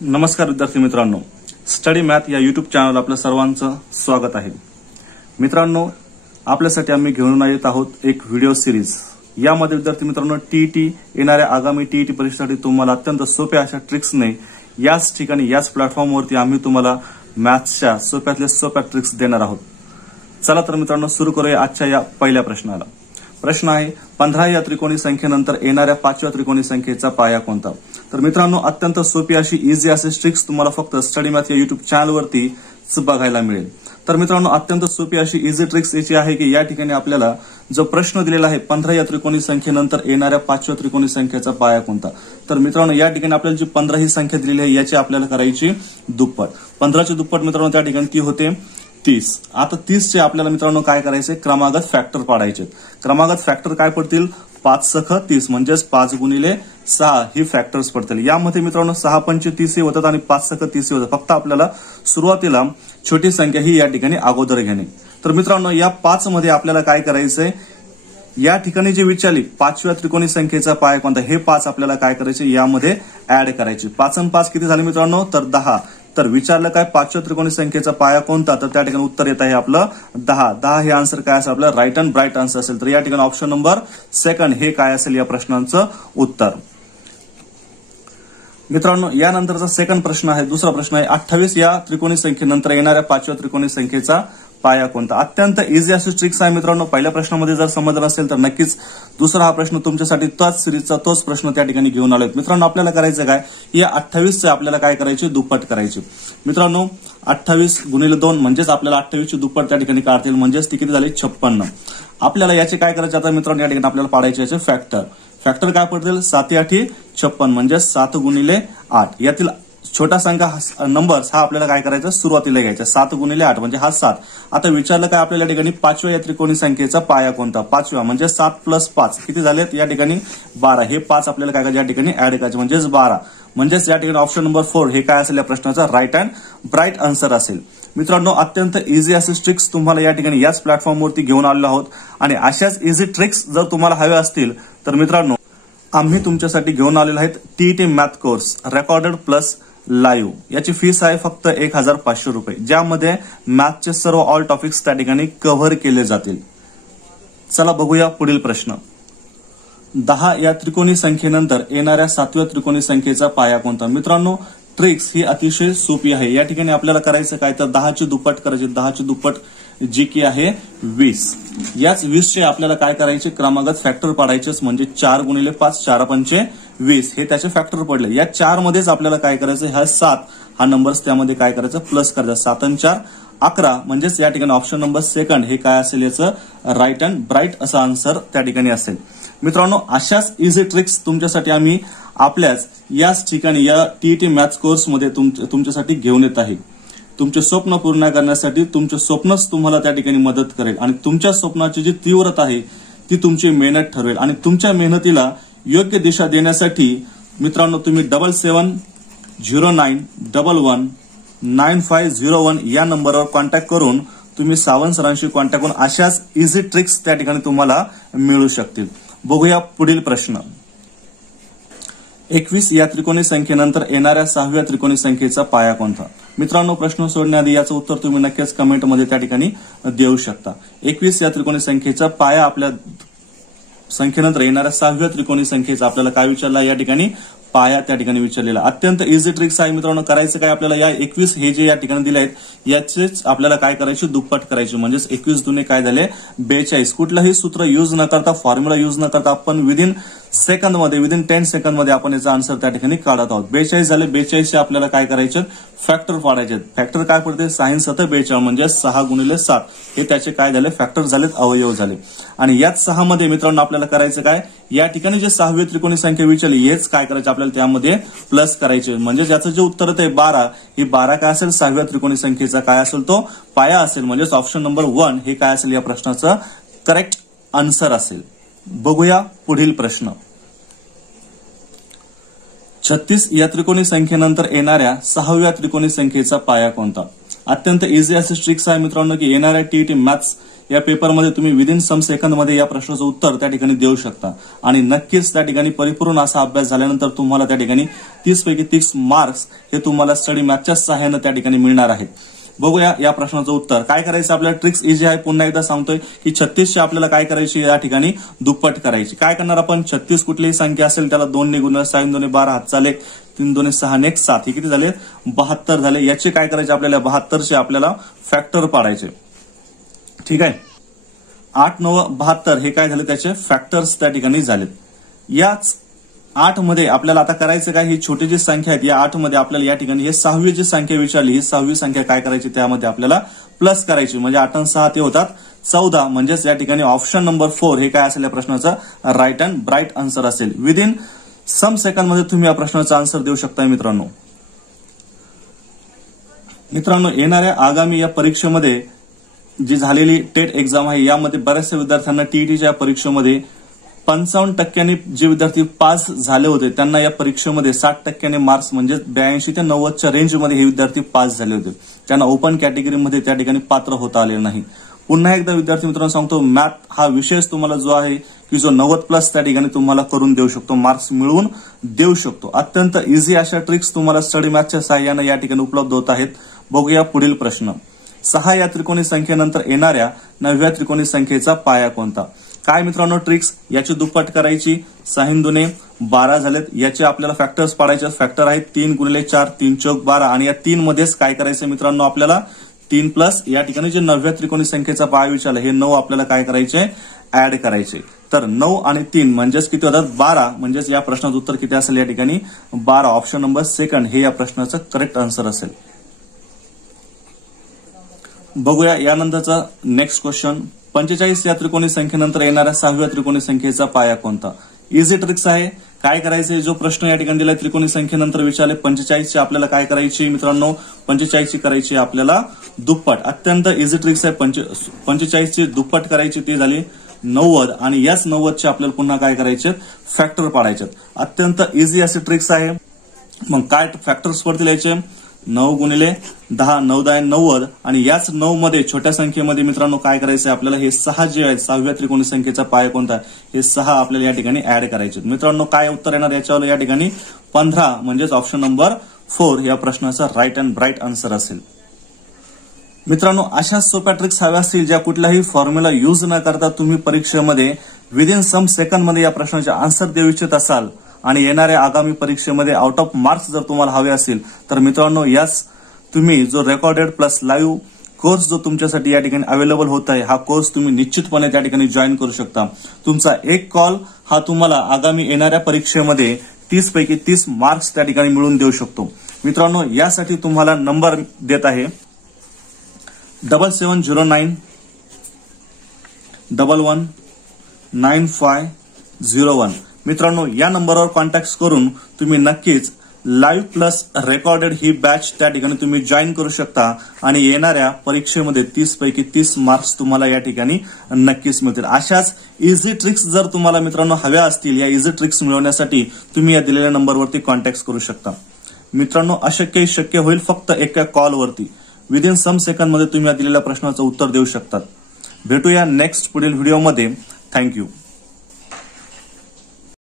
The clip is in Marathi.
नमस्कार विद्यार्थी मित्रांनो, स्टडी मॅथ या यूट्यूब चॅनल आपल्या सर्वांचं स्वागत आहे। मित्रांनो, आपल्यासाठी आम्ही घेऊन येत आहोत एक व्हिडिओ सिरीज। यामध्ये विद्यार्थी मित्रांनो टीईटी येणाऱ्या आगामी टीईटी परीक्षेसाठी तुम्हाला अत्यंत सोप्या अशा ट्रिक्सने याच ठिकाणी याच प्लॅटफॉर्मवरती आम्ही तुम्हाला मॅथ्सच्या सोप्यातल्या सोप्या ट्रिक्स देणार आहोत। चला तर मित्रांनो सुरू करूया आजच्या या पहिल्या प्रश्नाला। प्रश्न आहे 15 या त्रिकोणी संख्येनंतर येणाऱ्या 5व्या त्रिकोणी संख्येचा पाया कोणता। तर मित्रांनो अत्यंत सोपी अशी इझी असे ट्रिक्स तुम्हाला फक्त स्टडी मॅथ या युट्यूब चॅनलवरती बघायला मिळेल। तर मित्रांनो अत्यंत सोपी अशी इझी ट्रिक्स याची आहे की या ठिकाणी आपल्याला जो प्रश्न दिलेला आहे 15 या त्रिकोणी संख्येनंतर येणाऱ्या 5व्या त्रिकोणी संख्येचा पाया कोणता। तर मित्रांनो या ठिकाणी आपल्याला जी 15 ही संख्या दिलेली आहे याची आपल्याला करायची दुप्पट। 15ची दुप्पट मित्रांनो त्या ठिकाणी ती होते 30। आता 30 चे आपल्याला मित्रांनो काय करायचे, क्रमागत फॅक्टर पाडायचे। क्रमागत फॅक्टर काय पडतील, 5 सख 30 म्हणजेच 5 गुणिले 6 ही फॅक्टर्स पडतील। यामध्ये मित्रांनो 6 पंचे 30 होतात आणि 5 सख 30 होतात। फक्त आपल्याला सुरुवातीला छोटी संख्या ही या ठिकाणी अगोदर घेणे। तर मित्रांनो या 5 मध्ये आपल्याला काय करायचंय, या ठिकाणी जे विचारली 5व्या त्रिकोणी संख्येचा पाया कोणता, हे 5 आपल्याला काय करायचे यामध्ये ऍड करायचे। 5 आणि 5 किती झाले मित्रांनो, तर 10। तर विचारलं काय 5व्या त्रिकोणी संख्येचा पाया कोणता, तर त्या ठिकाणी उत्तर येत आहे आपलं 10। 10 हे आन्सर काय असेल आपलं राईट अँड ब्राईट आन्सर असेल। तर या ठिकाणी ऑप्शन नंबर 2 हे काय असेल या प्रश्नांचं उत्तर। मित्रांनो यानंतरचा सेकंड प्रश्न आहे, दुसरा प्रश्न आहे 28 या त्रिकोणी संख्येनंतर येणाऱ्या 5व्या त्रिकोणी संख्येचा पाया कोणता। अत्यंत इझी अशी ट्रिक्स आहे मित्रांनो। पहिल्या प्रश्नामध्ये जर समजलं असेल तर नक्कीच दुसरा हा प्रश्न तुमच्यासाठी त्याच सिरीजचा तोच प्रश्न त्या ठिकाणी घेऊन आलोय। मित्रांनो आपल्याला करायचं काय, या 28 चे आपल्याला काय करायचे, दुप्पट करायचे। मित्रांनो 28 गुणिले 2 म्हणजेच आपल्याला 28 ची दुप्पट त्या ठिकाणी काढतील, म्हणजेच ती किती झाली 56। आपल्याला याचे काय करायचे आता मित्रांनो, या ठिकाणी आपल्याला पाडायचे याचे फॅक्टर। फॅक्टर काय पडतील, 7 8 56 म्हणजे 7 गुणिले 8। यातील छोटा संख्या नंबर हा आपल्याला काय करायचा, सुरुवातीला घ्यायचा। 7 गुणिले 8 म्हणजे हा 7। आता विचारलं काय आपल्याला या ठिकाणी 5व्या या त्रिकोणी संख्येचा पाया कोणता। 5व्या म्हणजे 7 + 5 किती झालेत या ठिकाणी 12। हे 5 आपल्याला काय करायचे या ठिकाणी ऍड करायचे म्हणजेच 12। म्हणजेच या ठिकाणी ऑप्शन नंबर 4 हे काय असेल या प्रश्नाचा राईट अँड ब्राईट आन्सर असेल। मित्रांनो अत्यंत इझी असे ट्रिक्स तुम्हाला या ठिकाणी याच प्लॅटफॉर्मवरती घेऊन आलेलो आहोत आणि अशाच इझी ट्रिक्स जर तुम्हाला हव्या असतील तर मित्रांनो आम्ही तुमच्यासाठी घेऊन आलेलो आहेत TET math course recorded plus live. याची फीस आहे फक्त 1500 रुपये, ज्यामध्ये मॅथचे सर्व ऑल टॉपिक्स त्या ठिकाणी कव्हर केले जातील। चला बघूया पुढील प्रश्न। 10 या त्रिकोणी संख्येनंतर येणाऱ्या 7व्या त्रिकोणी संख्येचा पाया कोणता। मित्रांनो ट्रिक्स ही अतिशय सोपी आहे। या ठिकाणी आपल्याला करायचं काय, तर 10 ची दुप्पट करायची। 10 ची दुप्पट जी की आहे 20। याच 20 चे आपल्याला काय करायचे, क्रमागत फॅक्टर पाडायचेच, म्हणजे 4 गुणिले 5 4 पंचे 20 हे त्याचे फॅक्टर पडले। या 4 मध्येच आपल्याला काय करायचं, हा 7 हा नंबर्स त्यामध्ये काय करायचं प्लस करायचं। 7 आणि 4 11 म्हणजेच या ठिकाणी ऑप्शन नंबर 2 हे काय असेल याचं राईट अँड ब्राईट असं आन्सर त्या ठिकाणी असेल। मित्रांनो अशाच इझी ट्रिक्स तुमच्यासाठी आम्ही आपल्याच याच ठिकाणी या टीईटी मॅथ्स कोर्समध्ये तुमच्यासाठी घेऊन येत आहे। तुमचे स्वप्न पूर्ण करण्यासाठी तुमचे स्वप्नच तुम्हाला त्या ठिकाणी मदत करेल आणि तुमच्या स्वप्नाची जी तीव्रता आहे ती तुमची मेहनत ठरवेल आणि तुमच्या मेहनतीला योग्य दिशा देण्यासाठी मित्रांनो तुम्ही 7709119501 या नंबरवर कॉन्टॅक्ट करून तुम्ही सावंत सरांशी कॉन्टॅक्ट करून अशाच इझी ट्रिक्स त्या ठिकाणी तुम्हाला मिळू शकतील। बघूया पुढील प्रश्न। 21 या त्रिकोणी संख्येनंतर येणाऱ्या 6व्या त्रिकोणी संख्येचा पाया कोणता। मित्रांनो प्रश्न सोडण्याआधी याचं उत्तर तुम्ही नक्कीच कमेंटमध्ये त्या ठिकाणी देऊ शकता। 21 या त्रिकोणी संख्येचा पाया आपल्या संख्येनंतर येणाऱ्या 6व्या त्रिकोणी संख्येचा आपल्याला काय विचारला, या ठिकाणी पाया त्या ठिकाणी विचारलेला। अत्यंत इझी ट्रिक्स आहे मित्रांनो। करायचं काय आपल्याला, या 21 हे जे या ठिकाणी दिले आहेत याचेच आपल्याला काय करायचे, दुप्पट करायचे। म्हणजेच 21 दुने काय झाले 42। कुठलंही सूत्र युज न करता, फॉर्म्युला युज न करता आपण विदिन 10 सेकंद मध्ये आपण याचा आन्सर त्या ठिकाणी काढत आहोत। 42 झाले। 42 चे आपल्याला काय करायचे, फॅक्टर पाडायचे। फॅक्टर काय पडते, 6 7 42 म्हणजे 6 गुणिले 7 हे त्याचे काय झाले फॅक्टर झालेत, अवयव झाले। आणि याच 6 मध्ये मित्रांनो आपल्याला करायचं काय, या ठिकाणी जे 6वी त्रिकोणी संख्या विचारली हेच काय करायचं आपल्याला त्यामध्ये प्लस करायचे। म्हणजे याचं जे उत्तर आहे 12 ही 12 काय असेल 6व्या त्रिकोणी संख्येचा काय असेल तो पाया असेल। म्हणजेच ऑप्शन नंबर 1 हे काय असेल या प्रश्नाचं करेक्ट आन्सर असेल। बघूया पुढील प्रश्न। 36 या त्रिकोणी संख्येनंतर येणाऱ्या 6व्या त्रिकोणी संख्येचा पाया कोणता। अत्यंत इझी असे ट्रिक्स आहे मित्रांनो की येणाऱ्या टीईटी मॅथ्स या पेपरमध्ये तुम्ही विदिन सम सेकंद मध्ये या प्रश्नाचं उत्तर त्या ठिकाणी देऊ शकता आणि नक्कीच त्या ठिकाणी परिपूर्ण असा अभ्यास झाल्यानंतर तुम्हाला त्या ठिकाणी 30 पैकी 30 मार्क्स हे तुम्हाला स्टडी मॅथच्या सहाय्याने त्या ठिकाणी मिळणार आहेत। बघूया या प्रश्नाचं उत्तर। काय करायचं आपल्याला, ट्रिक्स इजी आहे, पुन्हा एकदा सांगतोय की 36 आपल्याला काय करायची या ठिकाणी दुप्पट करायची। काय करणार आपण, 36 कुठलीही संख्या असेल त्याला 2 ने गुणणार, 6 2 12 हात चाले, 3 2 6 ने 7 हे किती झाले 72 झाले। याचे काय करायचे आपल्याला 72चे आपल्याला फॅक्टर पाडायचे, ठीक आहे। 8 9 72 हे काय झाले त्याचे फॅक्टर्स त्या ठिकाणी झालेत। याच 8 मध्ये आपल्याला आता करायचं काय, ही छोटी जी संख्या आहेत या 8 मध्ये आपल्याला या ठिकाणी हे 6वी जी संख्या विचारली, ही 6वी संख्या काय करायची त्यामध्ये आपल्याला प्लस करायची, म्हणजे 8 आणि 6 ते होतात 14। म्हणजेच या ठिकाणी ऑप्शन नंबर 4 हे काय असेल या प्रश्नाचा राईट अँड ब्राईट आन्सर असेल। विदिन सम सेकंड मध्ये तुम्ही या प्रश्नाचा आन्सर देऊ शकता मित्रांनो। येणाऱ्या आगामी या परीक्षेमध्ये जी झालेली टेट एक्झाम आहे यामध्ये बऱ्याचशा विद्यार्थ्यांना टीईटीच्या परीक्षेमध्ये 55% जे विद्यार्थी पास झाले होते त्यांना या परीक्षेमध्ये 60% मार्क्स म्हणजे 82 ते 90च्या रेंजमध्ये हे विद्यार्थी पास झाले होते। त्यांना ओपन कॅटेगरीमध्ये त्या ठिकाणी पात्र होता आले नाही। पुन्हा एकदा विद्यार्थी मित्रांनो सांगतो, मॅथ हा विषयच तुम्हाला जो आहे की जो 90+ त्या ठिकाणी तुम्हाला करून देऊ शकतो, मार्क्स मिळवून देऊ शकतो। अत्यंत इझी अशा ट्रिक्स तुम्हाला स्टडी मॅथच्या सहाय्याने या ठिकाणी उपलब्ध होत आहेत। बघूया पुढील प्रश्न। 6 या त्रिकोणी संख्येनंतर येणाऱ्या 9व्या त्रिकोणी संख्येचा पाया कोणता। काय मित्रांनो ट्रिक्स, याची दुप्पट करायची, 6 2 12 झालेत, याचे आपल्याला फॅक्टर्स पाडायचे। फॅक्टर आहेत 3 × 4 3 × 12 आणि या 3 मध्येच काय करायचं मित्रांनो आपल्याला 3 प्लस या ठिकाणी जे 9व्या त्रिकोणी संख्येचा पाया विचारला हे 9 आपल्याला काय करायचे ऍड करायचे। तर 9 आणि 3 म्हणजेच किती होतात 12, म्हणजेच या प्रश्नाचं उत्तर किती असेल या ठिकाणी 12। ऑप्शन नंबर 2 हे या प्रश्नाचं करेक्ट आन्सर असेल। बघूया यानंतरचा नेक्स्ट क्वेश्चन। 45 या त्रिकोणी संख्येनंतर येणाऱ्या 6व्या त्रिकोणी संख्येचा पाया कोणता। इझी ट्रिक्स आहे। काय करायचे, जो प्रश्न या ठिकाणी दिलाय त्रिकोणी संख्येनंतर विचारले 45 ची आपल्याला काय करायची मित्रांनो 45 ची करायची आपल्याला दुप्पट। अत्यंत इझी ट्रिक्स आहे। 45 ची दुप्पट करायची ती झाली 90 आणि याच 90 चे आपल्याला पुन्हा काय करायचे फॅक्टर पाडायचे। अत्यंत इझी असे ट्रिक्स आहे। मग काय फॅक्टर्स पडतील याचे 9 × 10 9 10 90 आणि याच 9 मध्ये छोट्या संख्येमध्ये मित्रांनो काय करायचं आपल्याला हे 6 जे आहेत 6व्या त्रिकोणी संख्येचा पाया कोणता हे 6 आपल्याला या ठिकाणी ऍड करायचे। मित्रांनो काय उत्तर येणार याच्यावर या ठिकाणी 15 म्हणजेच ऑप्शन नंबर 4 या प्रश्नाचा राईट अँड ब्राईट आन्सर असेल। मित्रांनो अशा सोप्या ट्रिक्स हव्या असतील ज्या कुठलाही फॉर्म्युला यूज न करता तुम्ही परीक्षेमध्ये विदिन सम सेकंड मध्ये या प्रश्नाचे आन्सर देऊ इच्छित असाल आणि येणाऱ्या आगामी परीक्षेमध्ये आउट ऑफ मार्क्स जर तुम्हाला हवे असतील तर मित्रांनो यास तुम्ही जो रेकॉर्डेड प्लस लाईव्ह कोर्स जो तुमच्यासाठी या ठिकाणी अवेलेबल होत आहे हा कोर्स तुम्ही निश्चितपणे त्या ठिकाणी जॉईन करू शकता। तुमचा एक कॉल हा तुम्हाला आगामी येणाऱ्या परीक्षेमध्ये 30 पैकी 30 मार्क्स त्या ठिकाणी मिळवून देऊ शकतो। मित्रांनो यासाठी तुम्हाला नंबर देत आहे 7709 11 9501। मित्रांनो या नंबरवर कॉन्टॅक्ट करून तुम्ही नक्कीच लाईव्ह प्लस रेकॉर्डेड ही बॅच त्या ठिकाणी तुम्ही जॉईन करू शकता आणि येणाऱ्या परीक्षेमध्ये 30 पैकी 30 मार्क्स तुम्हाला या ठिकाणी नक्कीच मिळतील। अशाच इझी ट्रिक्स जर तुम्हाला मित्रांनो हव्या असतील या इझी ट्रिक्स मिळवण्यासाठी तुम्ही या दिलेल्या नंबरवरती कॉन्टॅक्ट करू शकता। मित्रांनो अशक्य शक्य होईल फक्त एका कॉलवरती विदिन सम सेकंड मध्ये तुम्ही या दिलेल्या प्रश्नाचं उत्तर देऊ शकतात। भेटूया नेक्स्ट पुढील व्हिडिओमध्ये। थँक्यू।